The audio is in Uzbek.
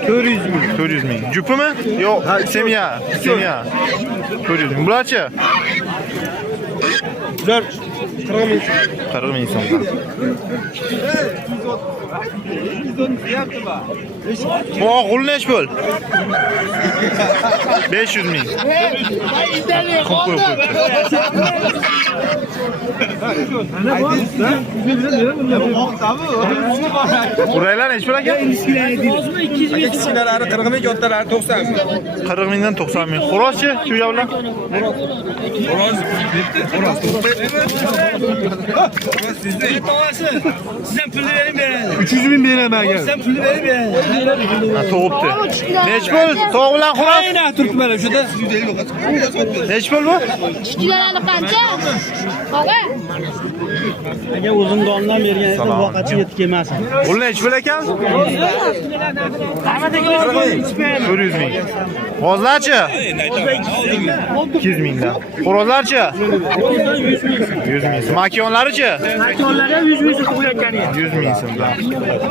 400 ming. 400 ming. Jupimi? Yo'q, semya. 400 ming. Bularchi? Bular 40 ming. 40 ming so'mdan. Bu g'ul nech pul? 500 ming. Qo'yib qo'yibdi. Buraylar nech pul aka? Kichkinalari 40 ming, kattalari 90 ming. 40 mingdan 90 ming. Xo'rozchi shu bilan? Sizden pulunu verin beraber. 300 ming beraman aka. Sen pulunu verin beraber. Ha, to'g'ibdi. Nech pul? To'g'i bilan xo'roz? Aynen Türkmen'e şurada. Nech pul bu? Kichkinalarni qancha? Og'a. Aka uzun dondan bergan voqachi yetib kelmasin. G'ul nech pul ekan? 400 ming. G'ozlarchi? 200 mingdan. Xo'rozlarchi? 100 ming. Makiyonlarichi? Makiyonlarga 100 ming so'm qo'yayotgan. 100 ming so'mdan.